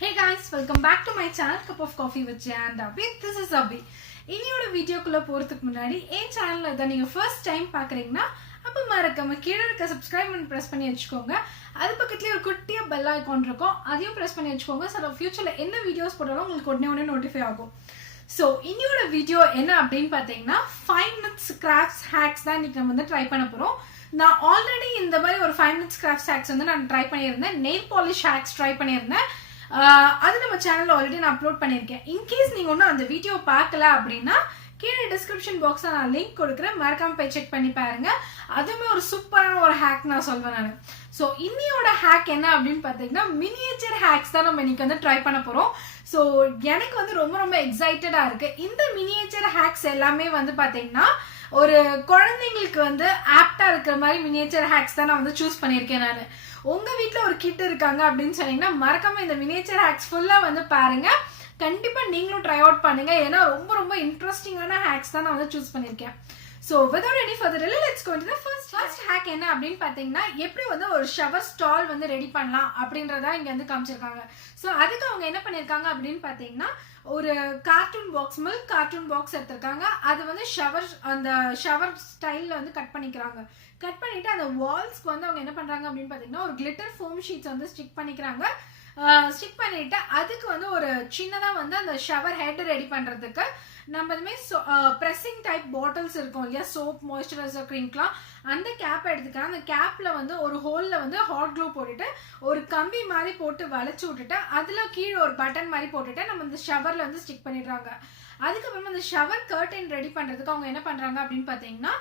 Hey guys, welcome back to my channel Cup of Coffee with Jay and Abhi. This is Abhi. இன்னியோட வீடியோக்குள்ள போறதுக்கு முன்னாடி என் சேனல்ல இத நீங்க ஃபர்ஸ்ட் டைம் பார்க்கறீங்கன்னா அப்ப மறக்காம கீழ இருக்க subscribe பட்டன் பிரஸ் பண்ணி வச்சுக்கோங்க. அது பக்கத்துல ஒரு குட்டியா பெல் ஐகான் இருக்கும். அதையும் பிரஸ் பண்ணி வச்சுக்கோங்க. சோ ஃபியூச்சர்ல என்ன வீடியோஸ் போட்டாலும் உங்களுக்கு உடனே நோட்டிஃபை ஆகும். சோ இன்னியோட வீடியோ என்ன அப்படினு பாத்தீங்கன்னா 5 minutes crafts hacks தான் இன்னைக்கு நம்ம வந்து ட்ரை பண்ண போறோம். நான் ஆல்ரெடி இந்த மாதிரி ஒரு 5 minutes crafts hacks வந்து நான் ட்ரை பண்ணியிருந்தேன். nail polish hacks ட்ரை பண்ணியிருந்தேன். அது நம்ம சேனல்ல ஆல்ரெடி நான் அப்லோட் பண்ணியிருக்கேன். இன்கேஸ் நீங்க ஒன்றும் அந்த வீடியோ பார்க்கல அப்படின்னா கீழே டிஸ்கிரிப்ஷன் பாக்ஸ்ல நான் லிங்க் கொடுக்குறேன், மறக்காம போய் செக் பண்ணி பாருங்க. அதுவுமே ஒரு சூப்பரான ஒரு ஹேக் நான் சொல்வேன் நான். ஸோ இன்னியோட ஹேக் என்ன அப்படின்னு பார்த்தீங்கன்னா மினியேச்சர் ஹேக்ஸ் தான் நம்ம இன்னைக்கு வந்து ட்ரை பண்ண போறோம். ஸோ எனக்கு வந்து ரொம்ப ரொம்ப எக்ஸைட்டடா இருக்கு. இந்த மினியேச்சர் ஹேக்ஸ் எல்லாமே வந்து பார்த்தீங்கன்னா ஒரு குழந்தைங்களுக்கு வந்து ஆப்டா இருக்கிற மாதிரி மினியேச்சர் ஹேக்ஸ் தான் நான் வந்து சூஸ் பண்ணியிருக்கேன் நான். உங்க வீட்டுல ஒரு கிட் இருக்காங்க அப்படின்னு சொன்னீங்கன்னா மறக்காம இந்த மினியேச்சர் ஹேக்ஸ் ஃபுல்லா வந்து பாருங்க. கண்டிப்பா நீங்களும் ட்ரை அவுட் பண்ணுங்க. ஏன்னா ரொம்ப ரொம்ப இன்ட்ரெஸ்டிங்கான ஹேக்ஸ் தான் நான் வந்து சூஸ் பண்ணிருக்கேன். So without any further delay, let's go into the first hack. என்ன அப்படின்னு பாத்தீங்கன்னா எப்படி வந்து ஒரு ஷவர் ஸ்டால் வந்து ரெடி பண்ணலாம் அப்படின்றத இங்க வந்து காமிச்சிருக்காங்க. சோ அதுக்கு அவங்க என்ன பண்ணிருக்காங்க அப்படின்னு பாத்தீங்கன்னா ஒரு cartoon box, milk cartoon box எடுத்திருக்காங்க. அது வந்து அந்த ஷவர் ஸ்டைல்ல வந்து கட் பண்ணிக்கிறாங்க. கட் பண்ணிட்டு அந்த வால்ஸ்க்கு வந்து அவங்க என்ன பண்றாங்க அப்படின்னு பாத்தீங்கன்னா ஒரு கிளிட்டர் ஃபோம் ஷீட்ஸ் வந்து ஸ்டிக் பண்ணிக்கிறாங்க. ஸ்டிக் பண்ணிட்டு அதுக்கு வந்து ஒரு சின்னதா வந்து அந்த ஷவர் ஹெட் ரெடி பண்றதுக்கு நம்ம இதுமே ப்ரெஸ்ஸிங் டைப் பாட்டில்ஸ் இருக்கும் இல்லையா, சோப், மாய்ஸ்சரைசர், கிரீம்லாம், அந்த கேப் எடுத்துக்கலாம். அந்த கேப்ல வந்து ஒரு ஹோல்ல வந்து ஹாட் க்ளூ போட்டுட்டு ஒரு கம்பி மாதிரி போட்டு வளைச்சு விட்டுட்டு அதுல கீழே ஒரு பட்டன் மாதிரி போட்டுட்டு நம்ம இந்த ஷவர்ல வந்து ஸ்டிக் பண்ணிடுறாங்க. அதுக்கப்புறமா அந்த ஷவர் கர்டன் ரெடி பண்றதுக்கு அவங்க என்ன பண்றாங்க அப்படின்னு பாத்தீங்கன்னா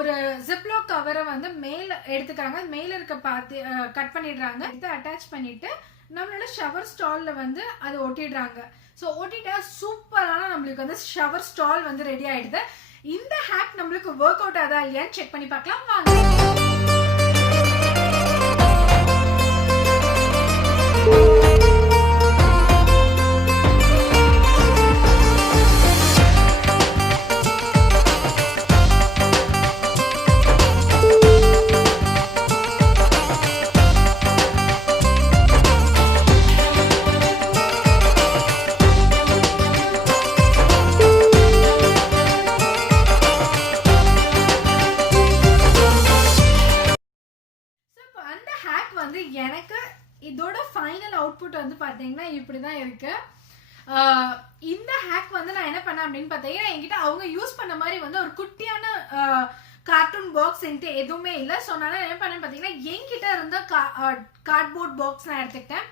ஒரு ஜிப்லோ கவரை வந்து மேல எடுத்துக்கிறாங்க. மேல இருக்க பாத்தி கட் பண்ணிடுறாங்க. இதை அட்டாச் பண்ணிட்டு நம்மளோட ஷவர் ஸ்டால்ல வந்து அதை ஒட்டிடுறாங்க. ஸோ ஒட்டிட்டா சூப்பரான நம்மளுக்கு வந்து ஷவர் ஸ்டால் வந்து ரெடி ஆயிடுது. இந்த ஹேக் நம்மளுக்கு ஒர்க் அவுட் ஆதா இல்லையான்னு செக் பண்ணி பார்க்கலாம் வாங்க. எனக்கு இதோட ஃபைனல் அவுட்புட் வந்து பாத்தீங்கன்னா இப்படிதான் இருக்கு. இந்த ஹேக் வந்து நான் என்ன பண்ணேன் அப்படின்னு பாத்தீங்கன்னா என்கிட்ட அவங்க யூஸ் பண்ண மாதிரி வந்து ஒரு குட்டியான கார்ட்டூன் பாக்ஸ் என்கிட்ட எதுவுமே இல்லை. ஸோ நான் என்ன பண்ணேன்னு பாத்தீங்கன்னா என்கிட்ட இருந்த கார்ட்போர்ட் பாக்ஸ் நான் எடுத்துக்கிட்டேன்.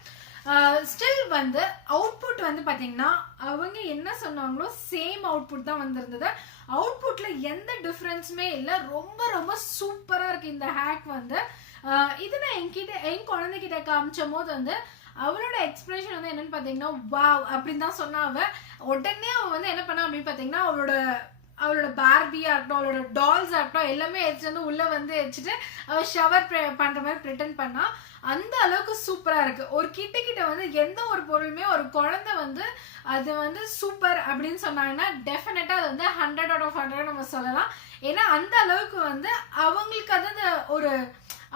ஸ்டில் வந்து அவுட்புட் வந்து பாத்தீங்கன்னா அவங்க என்ன சொன்னாங்களோ சேம் அவுட்புட் தான் வந்திருந்தது. அவுட்புட்ல எந்த டிஃபரன்ஸுமே இல்லை. ரொம்ப ரொம்ப சூப்பரா இருக்கு இந்த ஹேக் வந்து. இது நான் என் குழந்தைகிட்ட காமிச்சும் போது வந்து அவளோட எக்ஸ்பிரஷன் வந்து என்னன்னு பாத்தீங்கன்னா வாவ் அப்படின்னு தான் சொன்னா. உடனே அவ வந்து என்ன பண்ணா அப்படின்னு பாத்தீங்கன்னா அவளோட பார்பியா இருக்கட்டும், அவளோட டால்ஸ் ஆகட்டும் எல்லாமே எடுத்துட்டு வந்து உள்ள வந்து வச்சுட்டு அவ ஷவர் பண்ற மாதிரி பிரிட்டன் பண்ணா. அந்த அளவுக்கு சூப்பரா இருக்கு. ஒரு கிட்ட வந்து எந்த ஒரு பொருளுமே ஒரு குழந்தை வந்து அது வந்து சூப்பர் அப்படின்னு சொன்னாங்கன்னா டெஃபினட்டா அது வந்து 100 out of 100 நம்ம சொல்லலாம். ஏன்னா அந்த அளவுக்கு வந்து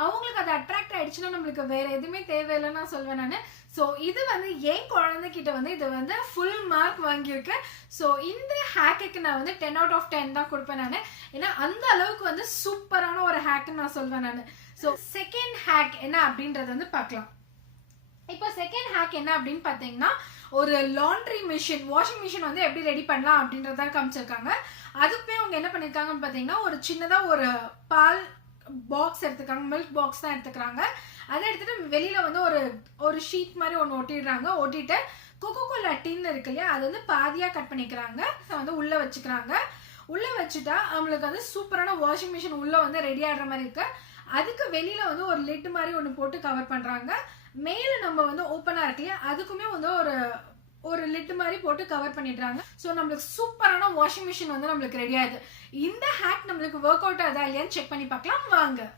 அவங்களுக்கு அது அட்ராக்ட் ஆயிடுச்சுன்னா நம்மளுக்கு வேற எதுவுமே தேவையில்லைன்னு நான் சொல்வேன் நான். ஸோ இது வந்து என் குழந்தைகிட்ட வந்து இது வந்து ஃபுல் மார்க் வாங்கியிருக்கு. ஸோ இந்த ஹேக்குக்கு நான் வந்து 10 out of 10 தான் கொடுப்பேன் நான். ஏன்னா அந்த அளவுக்கு வந்து சூப்பரான ஒரு ஹேக்குன்னு நான் சொல்வேன் நான். ஸோ செகண்ட் ஹேக் என்ன அப்படின்றது வந்து பார்க்கலாம். இப்போ செகண்ட் ஹேக் என்ன அப்படின்னு பார்த்தீங்கன்னா ஒரு லாண்ட்ரி மிஷின், வாஷிங் மிஷின் வந்து எப்படி ரெடி பண்ணலாம் அப்படின்றத காமிச்சிருக்காங்க. அதுக்குமே அவங்க என்ன பண்ணிருக்காங்கன்னு பார்த்தீங்கன்னா ஒரு சின்னதா ஒரு பால் பாக்ஸ் எடுத்துக்காங்க, மில்க் பாக்ஸ் தான் எடுத்துக்கிறாங்க. அதை எடுத்துட்டு வெளியில வந்து ஒரு ஷீட் மாதிரி ஒன்று ஒட்டிடுறாங்க. ஒட்டிட்டு கோகோகோலா டின் இருக்கு இல்லையா, அது வந்து பாதியா கட் பண்ணிக்கிறாங்க. வந்து உள்ள வச்சுக்கிறாங்க. உள்ள வச்சுட்டா அவங்களுக்கு வந்து சூப்பரான வாஷிங் மிஷின் உள்ள வந்து ரெடி ஆகிற மாதிரி இருக்கு. அதுக்கு வெளியில வந்து ஒரு லிட் மாதிரி ஒன்று போட்டு கவர் பண்றாங்க. மேல நம்ம வந்து ஓப்பனா இருக்கு இல்லையா, அதுக்குமே வந்து ஒரு லிட் மாதிரி போட்டு கவர் பண்ணிடுறாங்க. ஸோ நம்மளுக்கு சூப்பரான வாஷிங் மிஷின் வந்து நம்மளுக்கு ரெடி ஆகுது. இந்த ஹேக் நம்மளுக்கு ஒர்க் அவுட் ஆகுதா இல்லையான்னு செக் பண்ணி பார்க்கலாம் வாங்க.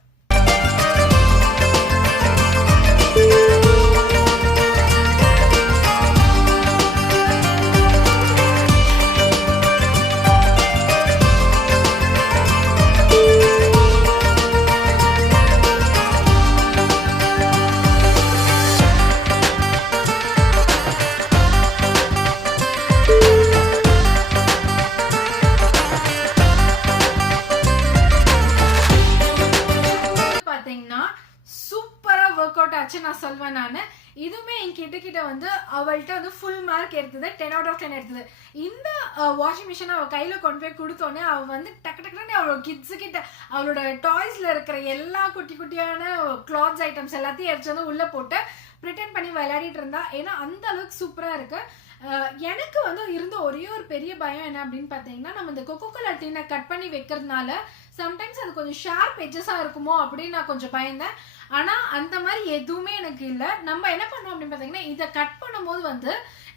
இதுவுமே என் கிட்ட வந்து அவள்கிட்ட வந்து ஃபுல் மார்க் எடுத்தது, 10 out of 10 எடுத்தது. இந்த வாஷிங் மிஷின் அவள் கையில் கொண்டு போய் கொடுத்தோன்னே அவள் வந்து டக்குன்னு அவளோட கிட்ஸு கிட்ட அவளோட டாய்ஸில் இருக்கிற எல்லா குட்டி குட்டியான கிளாத்ஸ் ஐட்டம்ஸ் எல்லாத்தையும் எடுத்து வந்து உள்ளே போட்டு ப்ரிட்டெண்ட் பண்ணி விளையாடிட்டு இருந்தா. ஏன்னா அந்த அளவுக்கு சூப்பராக இருக்கு. எனக்கு வந்து இருந்த ஒரே ஒரு பெரிய பயம் என்ன அப்படின்னு பார்த்தீங்கன்னா, நம்ம இந்த கொக்கோ கோலா டின்னை கட் பண்ணி வைக்கிறதுனால சம்டைம்ஸ் அது கொஞ்சம் ஷார்ப் எட்ஜஸாக இருக்குமோ அப்படின்னு நான் கொஞ்சம் பயந்தேன். ஆனால் அந்த மாதிரி எதுவுமே எனக்கு இல்லை. நம்ம என்ன பண்ணோம் அப்படின்னு பார்த்தீங்கன்னா, இதை கட் பண்ணும்போது வந்து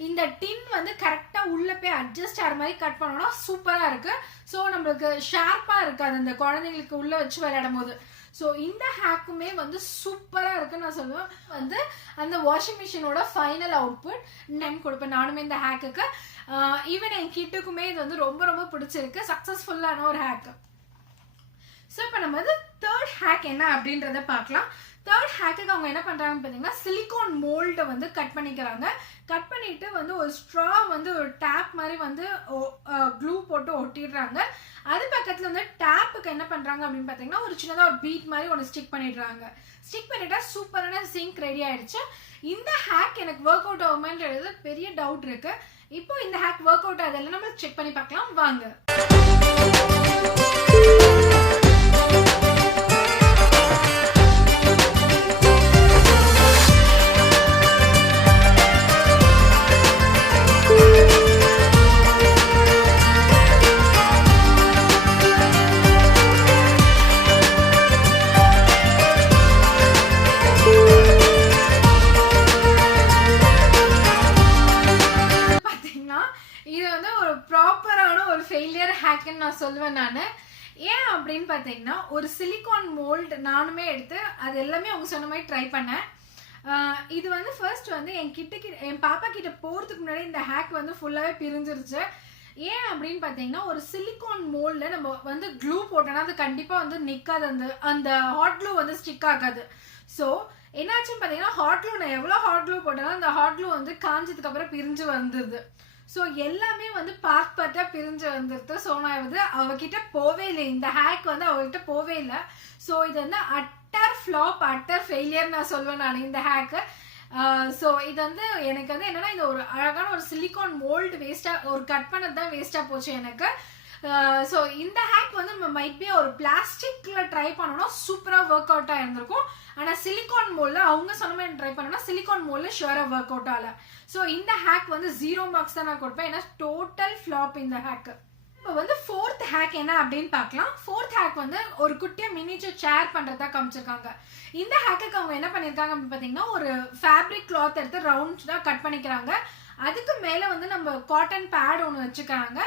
இந்த டின் வந்து கரெக்டாக உள்ளே போய் அட்ஜஸ்ட் ஆகிற மாதிரி கட் பண்ணோம்னா சூப்பராக இருக்கு. ஸோ நம்மளுக்கு ஷார்ப்பாக இருக்காது அந்த குழந்தைங்களுக்கு உள்ளே வச்சு விளையாடும் போது. ஸோ இந்த ஹேக்குமே வந்து சூப்பராக இருக்குன்னு நான் சொல்லுவேன். வந்து அந்த வாஷிங் மிஷினோட ஃபைனல் அவுட்புட் டைம் கொடுப்பேன் நானுமே இந்த ஹேக்குக்கு. ஈவன் என் கிட்டுக்குமே இது வந்து ரொம்ப ரொம்ப பிடிச்சிருக்கு. சக்ஸஸ்ஃபுல்லான ஒரு ஹேக்கு. ஸோ இப்போ நம்ம வந்து தேர்ட் ஹேக் என்ன அப்படின்றத பார்க்கலாம். தேர்ட் ஹேக்குக்கு அவங்க என்ன பண்ணுறாங்கன்னு பார்த்தீங்கன்னா, சிலிகான் மோல்டை வந்து கட் பண்ணிக்கிறாங்க. கட் பண்ணிட்டு வந்து ஒரு ஸ்ட்ரா வந்து ஒரு டேப் மாதிரி வந்து க்ளூ போட்டு ஒட்டிடுறாங்க. அது பக்கத்தில் வந்து டேப்புக்கு என்ன பண்ணுறாங்க அப்படின்னு பார்த்தீங்கன்னா, ஒரு சின்னதாக ஒரு பீட் மாதிரி ஒன்று ஸ்டிக் பண்ணிடுறாங்க. ஸ்டிக் பண்ணிட்டா சூப்பரான சிங்க் ரெடி ஆயிடுச்சு. இந்த ஹேக் எனக்கு ஒர்க் அவுட் ஆகுமான்றது பெரிய டவுட் இருக்கு. இப்போ இந்த ஹேக் ஒர்க் அவுட் அதெல்லாம் நம்ம செக் பண்ணி பார்க்கலாம் வாங்க. இது வந்து ஒரு ப்ராப்பரான ஒரு ஃபெயிலியர் ஹேக்குன்னு நான் சொல்லுவேன் நான். ஏன் அப்படின்னு பார்த்தீங்கன்னா, ஒரு சிலிகான் மோல்டு நானுமே எடுத்து அது எல்லாமே அவங்க சொன்ன மாதிரி ட்ரை பண்ணேன். இது வந்து ஃபர்ஸ்ட் வந்து என் பாப்பா கிட்ட போகிறதுக்கு முன்னாடி இந்த ஹேக் வந்து ஃபுல்லாகவே பிரிஞ்சிருச்சு. ஏன் அப்படின்னு பார்த்தீங்கன்னா, ஒரு சிலிகான் மோல்டில் நம்ம வந்து க்ளூ போட்டோன்னா அது கண்டிப்பாக வந்து நிற்காது. அந்த ஹாட் க்ளூ வந்து ஸ்டிக் ஆகாது. ஸோ என்னாச்சுன்னு பார்த்தீங்கன்னா, ஹாட் க்ளூ நான் எவ்வளோ ஹாட் க்ளூ போட்டேன்னா அந்த ஹாட் க்ளூ வந்து காஞ்சதுக்கு அப்புறம் பிரிஞ்சு வந்துடுது. ஸோ எல்லாமே வந்து பார்ட்டாக பிரிஞ்சு வந்துடுது. ஸோ நான் வந்து அவகிட்ட போவே இல்லை. இந்த ஹேக் வந்து அவகிட்ட போவே இல்லை. ஸோ இது வந்து அட்டர் ஃப்ளாப், அட்டர் ஃபெயிலியர் நான் சொல்லுவேன் நான் இந்த ஹேக்கு. ஸோ இது வந்து எனக்கு வந்து என்னன்னா, இது ஒரு அழகான ஒரு சிலிகான் மோல்டு வேஸ்ட்டாக ஒரு கட் பண்ணது தான் வேஸ்ட்டாக போச்சு எனக்கு. ஸோ இந்த ஹேக் வந்து நம்ம மைட் பி ஒரு பிளாஸ்டிக்ல ட்ரை பண்ணோம்னா சூப்பராக ஒர்க் அவுட்டாக இருந்திருக்கும். ஆனால் சிலிகான் மோல்டில் அவங்க சொன்ன மாதிரி ட்ரை பண்ணோம்னா சிலிகான் மோல்டில் ஷுவராக ஒர்க் அவுட் ஆகல. ஸோ இந்த ஹேக் வந்து 0 மார்க்ஸ் தான் நான் கொடுப்பேன். ஏன்னா டோட்டல் ஃப்ளாப் இந்த ஹேக்கு. இப்போ வந்து ஃபோர்த் ஹேக் என்ன அப்படின்னு பார்க்கலாம். ஃபோர்த் ஹேக் வந்து ஒரு குட்டியாக மினிச்சர் சேர் பண்ணுறதா காமிச்சிருக்காங்க. இந்த ஹேக்குக்கு அவங்க என்ன பண்ணியிருக்காங்க அப்படின்னு பார்த்தீங்கன்னா, ஒரு ஃபேப்ரிக் கிளாத் எடுத்து ரவுண்ட்ஸாக கட் பண்ணிக்கிறாங்க. அதுக்கு மேலே வந்து நம்ம காட்டன் பேட் ஒன்று வச்சுக்கிறாங்க,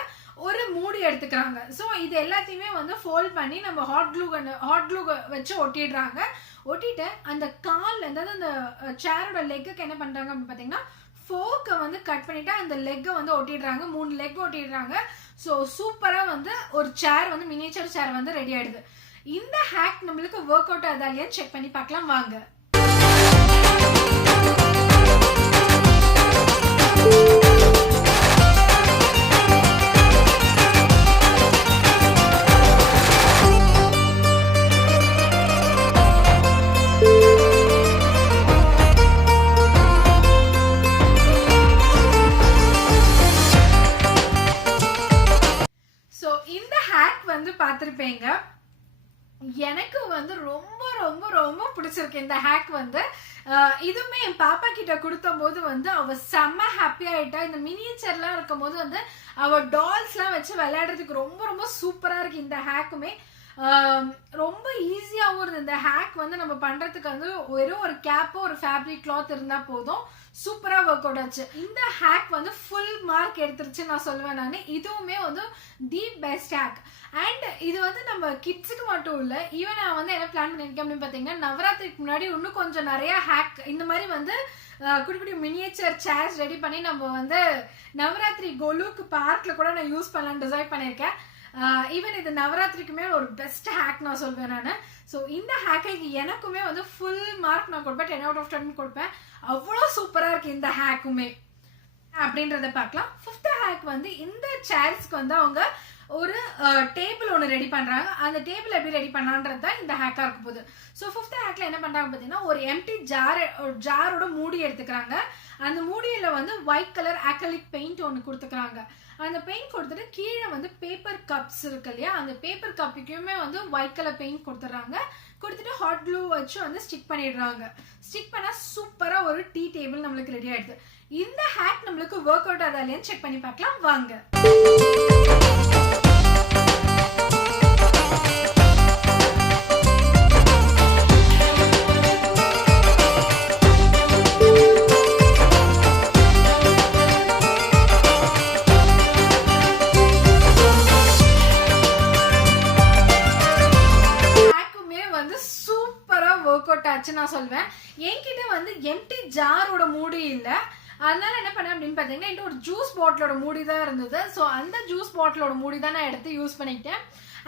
ஒரு மூடி எடுத்துக்கிறாங்க. ஸோ இது எல்லாத்தையுமே வந்து ஃபோல்ட் பண்ணி நம்ம ஹாட் க்ளூ வச்சு ஒட்டிடுறாங்க. ஒட்டிட்டு அந்த கால் அதாவது அந்த சேரோட லெக்குக்கு என்ன பண்ணுறாங்க அப்படின்னு பார்த்தீங்கன்னா, ஃபோர்க்கை வந்து கட் பண்ணிட்டு அந்த லெக்கை வந்து ஒட்டிடுறாங்க. 3 லெக் ஒட்டிடுறாங்க. ஸோ சூப்பராக வந்து ஒரு சேர் வந்து மினியேச்சர் சேர் வந்து ரெடி ஆயிடுது. இந்த ஹேக் நம்மளுக்கு ஒர்க் அவுட் ஆகுதா இல்லையா செக் பண்ணி பார்க்கலாம் வாங்க. பார்த்துருப்பீங்க. எனக்கு வந்து ரொம்ப ரொம்ப ரொம்ப பிடிச்சிருக்கு இந்த ஹேக் வந்து. இதுவுமே என் பாப்பா கிட்ட கொடுத்த போது வந்து அவ செம்ம ஹாப்பி ஆயிட்டா. இந்த மினியேச்சர்லாம் இருக்கும் போது வந்து அவ டால்ஸ்லாம் வச்சு விளையாடுறதுக்கு ரொம்ப ரொம்ப சூப்பரா இருக்கு. இந்த ஹேக்குமே ரொம்ப ஈஸியாகவும் இருந்தது. இந்த ஹேக் வந்து நம்ம பண்றதுக்கு வந்து வெறும் ஒரு கேப்போ ஒரு ஃபேப்ரிக் கிளாத் இருந்தா போதும், சூப்பரா ஒர்க் அவுட் ஆச்சு. இந்த ஹேக் வந்து ஃபுல் மார்க் எடுத்துருச்சு நான் சொல்லுவேன் நான். இதுவுமே வந்து தி பெஸ்ட் ஹேக். அண்ட் இது வந்து நம்ம கிட்ஸுக்கு மட்டும் இல்லை, ஈவன் நான் வந்து என்ன பிளான் பண்ணியிருக்கேன் அப்படின்னு பார்த்தீங்கன்னா, நவராத்திரிக்கு முன்னாடி இன்னும் கொஞ்சம் நிறைய ஹேக் இந்த மாதிரி வந்து குட்டி குட்டி மினியேச்சர் சேர்ஸ் ரெடி பண்ணி நம்ம வந்து நவராத்திரி கொலுக்கு பார்க்ல கூட நான் யூஸ் பண்ணலான்னு டிசைட் பண்ணியிருக்கேன். ஈவன் இது நவராத்திரிக்குமே ஒரு பெஸ்ட் ஹேக் நான் சொல்வேன் நான். ஸோ இந்த ஹேக்கு எனக்குமே வந்து ஃபுல் மார்க் நான் கொடுப்பேன், 10 out of 10 கொடுப்பேன். அவ்வளோ சூப்பராக இருக்கு இந்த ஹேக்குமே அப்படின்றத பார்க்கலாம். 5th ஹேக் வந்து இந்த சேர்ஸ்க்கு வந்து அவங்க ஒரு டேபிள் ஒன்று ரெடி பண்ணுறாங்க. அந்த டேபிள் எப்படி ரெடி பண்ணான்றது தான் இந்த ஹேக்காக இருக்க போகுது. ஸோ 5th ஹேக்கில் என்ன பண்ணுறாங்க பார்த்தீங்கன்னா, ஒரு எம்டி ஜாரோட மூடி எடுத்துக்கிறாங்க. அந்த மூடியில் வந்து ஒயிட் கலர் அக்ரிலிக் பெயிண்ட் ஒன்று கொடுத்துக்கிறாங்க. அந்த பெயிண்ட் கொடுத்துட்டு கீழே வந்து பேப்பர் கப்ஸ் இருக்கு இல்லையா, அந்த பேப்பர் கப்புக்குமே வந்து ஒயிட் கலர் பெயிண்ட் கொடுத்துட்றாங்க. கொடுத்துட்டு ஹாட் க்ளூ வச்சு வந்து ஸ்டிக் பண்ணிடுறாங்க. ஸ்டிக் பண்ணால் சூப்பராக ஒரு டீ டேபிள் நம்மளுக்கு ரெடி ஆயிடுது. இந்த ஹேக் நம்மளுக்கு ஒர்க் அவுட் ஆகுதா இல்லையான்னு செக் பண்ணி பார்க்கலாம் வாங்க. நான் சொல்வேன். என்கிட்ட வந்து எம்டி ஜாரோட மூடி இல்ல, அதனால என்ன பண்ணேன் அப்படின்னு பாத்தீங்கன்னா, என்கிட்ட ஒரு ஜூஸ் பாட்டிலோட மூடி தான் இருந்தது. ஸோ அந்த ஜூஸ் பாட்டிலோட மூடி தான் நான் எடுத்து யூஸ் பண்ணிக்கிட்டேன்.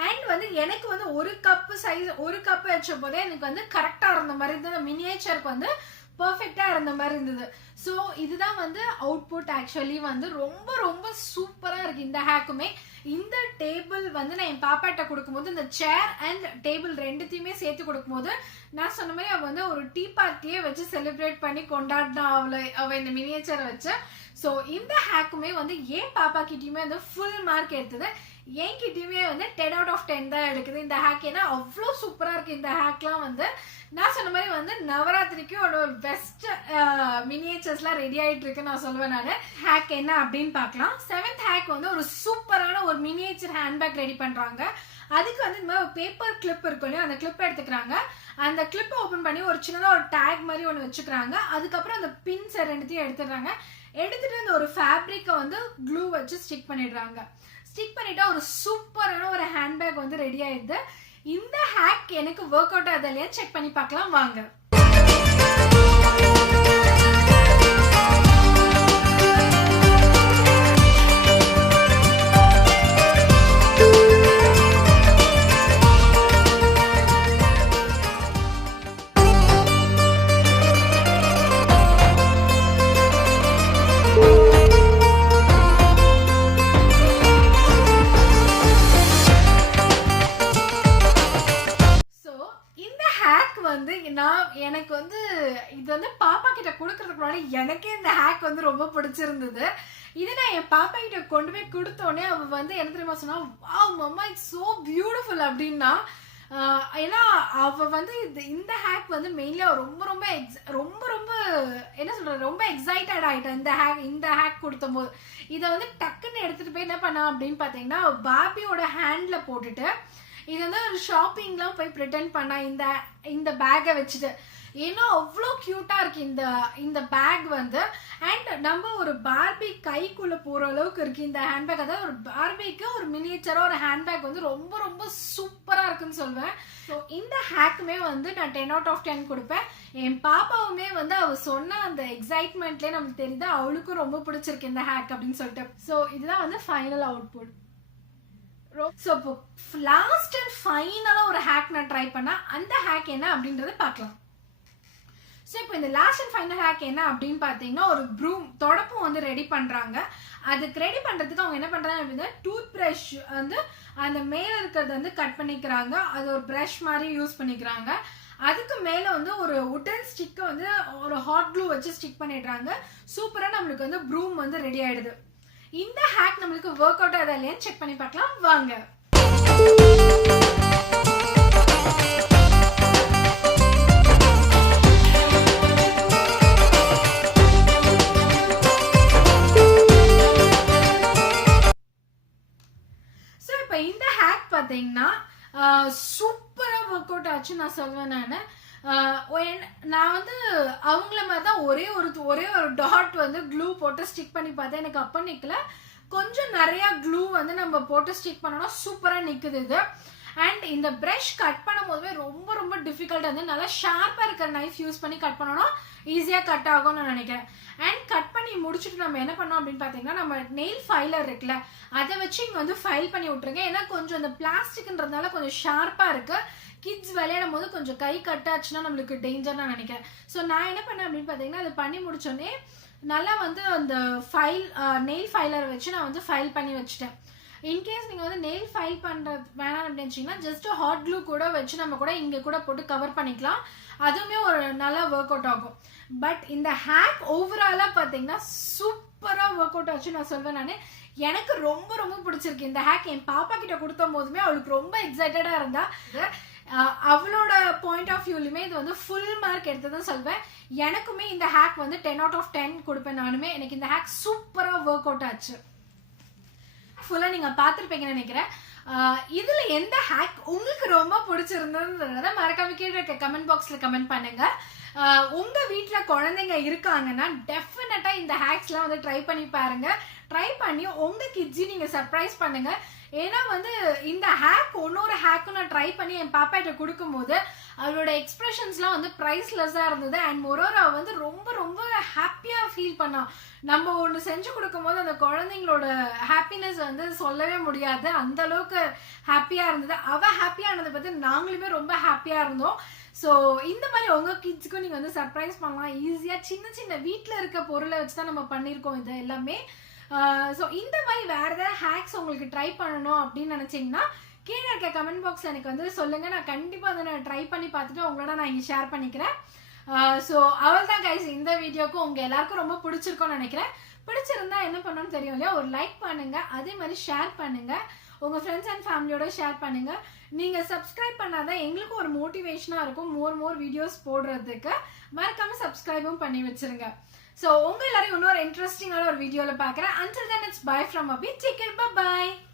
அண்ட் வந்து எனக்கு வந்து ஒரு கப்பு வச்ச போதே எனக்கு வந்து கரெக்டா இருந்த மாதிரி இருந்தது. மினியேச்சருக்கு வந்து பர்ஃபெக்டா இருந்த மாதிரி இருந்தது. ஸோ இதுதான் வந்து அவுட்புட். ஆக்சுவலி வந்து ரொம்ப ரொம்ப சூப்பரா இருக்கு இந்த ஹேக்குமே. இந்த டேபிள் வந்து நான் என் பாப்பாட்ட கொடுக்கும்போது, இந்த சேர் அண்ட் டேபிள் ரெண்டுத்தையுமே சேர்த்து கொடுக்கும்போது, நான் சொன்ன மாதிரி அவ வந்து ஒரு டீ பார்ட்டியே வச்சு செலிப்ரேட் பண்ணி கொண்டாடினா அவ இந்த மினியேச்சரை வச்சு. ஸோ இந்த ஹேக்குமே வந்து என் பாப்பா கிட்டயுமே வந்து ஃபுல் மார்க் எடுத்தது. என்கிட்டயுமே வந்து 10 out of 10 தான் எடுக்குது இந்த ஹேக். ஏன்னா அவ்வளோ சூப்பரா இருக்கு இந்த ஹேக்லாம். வந்து நான் சொன்ன மாதிரி வந்து நவராத்திரிக்கு ஒரு பெஸ்ட் மினியேச்சர்ஸ்லாம் ரெடி ஆயிட்டு இருக்கு நான் சொல்லுவேன். நான் ஹேக் என்ன அப்படின்னு பார்க்கலாம். 7th ஹேக் வந்து ஒரு சூப்பரான ஒரு மினியேச்சர் ஹேண்ட்பேக் ரெடி பண்றாங்க. அதுக்கு வந்து இந்த மாதிரி பேப்பர் கிளிப் இருக்கும் இல்லையா, அந்த கிளிப் எடுத்துக்கிறாங்க. அந்த கிளிப்பை ஓப்பன் பண்ணி ஒரு சின்னதாக ஒரு டேக் மாதிரி ஒன்று வச்சுக்கிறாங்க. அதுக்கப்புறம் அந்த பின்ஸ் ரெண்டுத்தையும் எடுத்துடுறாங்க. எடுத்துட்டு அந்த ஒரு ஃபேப்ரிக்கை வந்து க்ளூ வச்சு ஸ்டிக் பண்ணிடுறாங்க. ஸ்டிக் பண்ணிட்டா ஒரு சூப்பரான ஒரு ஹேண்ட்பேக் வந்து ரெடி ஆயிடுது. இந்த ஹேக் எனக்கு ஒர்க் அவுட் ஆகுது இல்லையா செக் பண்ணி பார்க்கலாம் வாங்க. எனக்கு வந்து இது வந்து பாப்பா கிட்ட கொடுக்கறதுக்கு முன்னாடி எனக்கே இந்த ஹேக் வந்து ரொம்ப பிடிச்சிருந்தது. இதை நான் என் பாப்பா கிட்ட கொண்டு போய் கொடுத்தோடனே அவ வந்து என்ன தெரியுமா சொன்னா, wow mamma it's so beautiful அப்படின்னா. ஏன்னா அவ வந்து இந்த ஹேக் வந்து மெயின்லி ரொம்ப ரொம்ப ரொம்ப ரொம்ப என்ன சொல்றது, ரொம்ப எக்ஸைட்டட் ஆயிட்டா இந்த ஹேக் கொடுத்தும் போது. இதை வந்து டக்குன்னு எடுத்துட்டு போய் என்ன பண்ணா அப்படின்னு பாத்தீங்கன்னா, பார்பியோட ஹேண்ட்ல போட்டுட்டு இது வந்து ஒரு ஷாப்பிங்லாம் போய் ப்ரிட்டெண்ட் பண்ணா இந்த பேக்கை வச்சுட்டு. ஏன்னா அவ்வளோ கியூட்டா இருக்கு இந்த பேக் வந்து. அண்ட் நம்ம ஒரு பார்பி கைக்குள்ள போற அளவுக்கு இருக்கு இந்த ஹேண்ட்பேக். அதாவது ஒரு பார்பிக்கு ஒரு மினியேச்சரா ஒரு ஹேண்ட்பேக் வந்து ரொம்ப ரொம்ப சூப்பரா இருக்குன்னு சொல்வேன். ஸோ இந்த ஹேக்குமே வந்து நான் 10 out of 10 கொடுப்பேன். என் பாப்பாவுமே வந்து அவ சொன்ன அந்த எக்ஸைட்மெண்ட்லேயே நமக்கு தெரியுது அவளுக்கும் ரொம்ப பிடிச்சிருக்கு இந்த ஹேக் அப்படின்னு சொல்லிட்டு. ஸோ இதுதான் வந்து ஃபைனல் அவுட்புட். ஸோ இப்போ லாஸ்ட் அண்ட் ஃபைனலாக ஒரு ஹேக் நான் ட்ரை பண்ணா அந்த ஹேக் என்ன அப்படின்றத பார்க்கலாம். ஸோ இப்போ இந்த லாஸ்ட் அண்ட் ஃபைனல் ஹேக் என்ன அப்படின்னு பார்த்தீங்கன்னா, ஒரு ப்ரூம் தொடப்பும் வந்து ரெடி பண்ணுறாங்க. அதுக்கு ரெடி பண்ணுறதுக்கு அவங்க என்ன பண்ணுறாங்க அப்படின்னா, டூத் ப்ரஷ் வந்து அந்த மேலே இருக்கிறத வந்து கட் பண்ணிக்கிறாங்க. அது ஒரு ப்ரஷ் மாதிரி யூஸ் பண்ணிக்கிறாங்க. அதுக்கு மேலே வந்து ஒரு உட்டன் ஸ்டிக்கை வந்து ஒரு ஹாட் க்ளூ வச்சு ஸ்டிக் பண்ணிடுறாங்க. சூப்பராக நம்மளுக்கு வந்து ப்ரூம் வந்து ரெடி ஆயிடுது. இந்த ஹேக் நம்மளுக்கு ஒர்க் அவுட் ஆகுதா இல்லையான்னு செக் பண்ணி பார்க்கலாம் வாங்க. ஸோ இப்போ இந்த ஹேக் பார்த்தீங்கன்னா சூப்பரா ஒர்க் அவுட் ஆச்சு நான் சொல்வேன். நான் வந்து அவங்கள மாதிரி தான் ஒரே ஒரு டாட் வந்து க்ளூ போட்டு ஸ்டிக் பண்ணி பார்த்தேன். எனக்கு அப்போ நிற்கல. கொஞ்சம் நிறைய க்ளூ வந்து நம்ம போட்டு ஸ்டிக் பண்ணோம்னா சூப்பராக நிற்குது இது. அண்ட் இந்த ப்ரஷ் கட் பண்ணும் போதுமே ரொம்ப ரொம்ப டிஃபிகல்ட்டாக வந்து நல்லா ஷார்ப்பாக இருக்கிற நைஃப் யூஸ் பண்ணி கட் பண்ணோம்னா ஈஸியாக கட் ஆகும்னு நான் நினைக்கிறேன். அண்ட் கட் பண்ணி முடிச்சுட்டு நம்ம என்ன பண்ணோம் அப்படின்னு பார்த்தீங்கன்னா, நம்ம நெயில் ஃபைலர் இருக்குல்ல, அதை வச்சு இங்கே வந்து ஃபைல் பண்ணி விட்ருங்க. ஏன்னா கொஞ்சம் இந்த பிளாஸ்டிக்ன்றதுனால கொஞ்சம் ஷார்ப்பாக இருக்கு. கிட்ஸ் விளையாடும் போது கொஞ்சம் கை கட்டாச்சுன்னா நம்மளுக்கு டேஞ்சர் நான் நினைக்கிறேன். ஸோ நான் என்ன பண்ணேன் அப்படின்னு பார்த்தீங்கன்னா, அது பண்ணி முடிச்சோடனே நல்லா வந்து அந்த நெயில் ஃபைலரை வச்சு நான் வந்து ஃபைல் பண்ணி வச்சுட்டேன். இன்கேஸ் நீங்கள் வந்து நெயில் ஃபைல் பண்ணுறது வேணாம் அப்படின்னு நினச்சிங்கன்னா ஜஸ்ட் ஹாட் க்ளூ கூட வச்சு நம்ம கூட இங்கே கூட போட்டு கவர் பண்ணிக்கலாம். அதுவுமே ஒரு நல்லா ஒர்க் அவுட் ஆகும். பட் இந்த ஹேக் ஓவராலாக பார்த்தீங்கன்னா சூப்பராக ஒர்க் அவுட் ஆச்சு நான் சொல்வேன். நான் எனக்கு ரொம்ப ரொம்ப பிடிச்சிருக்கு இந்த ஹேக். என் பாப்பா கிட்ட கொடுத்த போதுமே அவளுக்கு ரொம்ப எக்ஸைட்டடாக இருந்தா. அவளோட பாயிண்ட் ஆஃப் வியூலையுமே இது வந்து ஃபுல் மார்க் எடுத்ததான் சொல்வேன். எனக்குமே இந்த ஹேக் வந்து 10 out of 10 கொடுப்பேன் நானுமே. எனக்கு இந்த ஹேக் சூப்பராக ஒர்க் அவுட் ஆச்சு. ஃபுல்லாக நீங்கள் பார்த்துருப்பீங்கன்னு நினைக்கிறேன். இதுல எந்த ஹேக் உங்களுக்கு ரொம்ப பிடிச்சிருந்ததுன்றத மறக்காம கீழே இருக்க கமெண்ட் பாக்ஸ்ல கமெண்ட் பண்ணுங்க. உங்க வீட்டுல குழந்தைங்க இருக்காங்கன்னா டெஃபினட்டா இந்த ஹேக்ஸ்லாம் வந்து ட்ரை பண்ணி பாருங்க. ட்ரை பண்ணி உங்க கிட்ஸி நீங்க சர்ப்ரைஸ் பண்ணுங்க. ஏன்னா வந்து இந்த ஹேக் ஒன்னொரு ஹேக்கும் நான் ட்ரை பண்ணி என் பாப்பாட்ட கொடுக்கும்போது அவளோட எக்ஸ்பிரஷன்ஸ்லாம் வந்து ப்ரைஸ்லெஸ்ஸாக இருந்தது. அண்ட் மொரோர் அவள் வந்து ரொம்ப ரொம்ப ஹாப்பியாக ஃபீல் பண்ணா. நம்ம ஒன்று செஞ்சு கொடுக்கும்போது அந்த குழந்தைங்களோட ஹாப்பினஸ் வந்து சொல்லவே முடியாது, அந்த அளவுக்கு ஹாப்பியாக இருந்தது. அவள் ஹாப்பியாக இருந்ததை பற்றி நாங்களுமே ரொம்ப ஹாப்பியாக இருந்தோம். ஸோ இந்த மாதிரி உங்கள் கிட்ஸுக்கும் நீங்கள் வந்து சர்ப்ரைஸ் பண்ணலாம் ஈஸியாக. சின்ன சின்ன வீட்டில் இருக்க பொருளை வச்சு தான் நம்ம பண்ணியிருக்கோம் இது எல்லாமே. ஸோ இந்த மாதிரி வேறு ஏதாவது ஹேக்ஸ் உங்களுக்கு ட்ரை பண்ணணும் அப்படின்னு நினச்சிங்கன்னா கீழே இருக்க கமெண்ட் பாக்ஸில் எனக்கு வந்து சொல்லுங்கள். நான் கண்டிப்பாக அதை நான் ட்ரை பண்ணி பார்த்துட்டு உங்களோட நான் இங்கே ஷேர் பண்ணிக்கிறேன். ஸோ அவள் தான் கைஸ், இந்த வீடியோக்கும் உங்கள் எல்லாருக்கும் ரொம்ப பிடிச்சிருக்கோன்னு நினைக்கிறேன். பிடிச்சிருந்தா என்ன பண்ணணும்னு தெரியும் இல்லையா, ஒரு லைக் பண்ணுங்கள், அதே மாதிரி ஷேர் பண்ணுங்கள், உங்கள் ஃப்ரெண்ட்ஸ் அண்ட் ஃபேமிலியோட ஷேர் பண்ணுங்கள். நீங்கள் சப்ஸ்கிரைப் பண்ணாதான் எங்களுக்கும் ஒரு மோட்டிவேஷனாக இருக்கும் மோர் வீடியோஸ் போடுறதுக்கு. மறக்காமல் சப்ஸ்கிரைபும் பண்ணி வச்சிருங்க. ஸோ உங்கள் எல்லாரையும் இன்னொரு இன்ட்ரெஸ்டிங்கான ஒரு வீடியோவில் பார்க்குறேன். Until then, it's bye from Abhi. Take care. Bye-bye.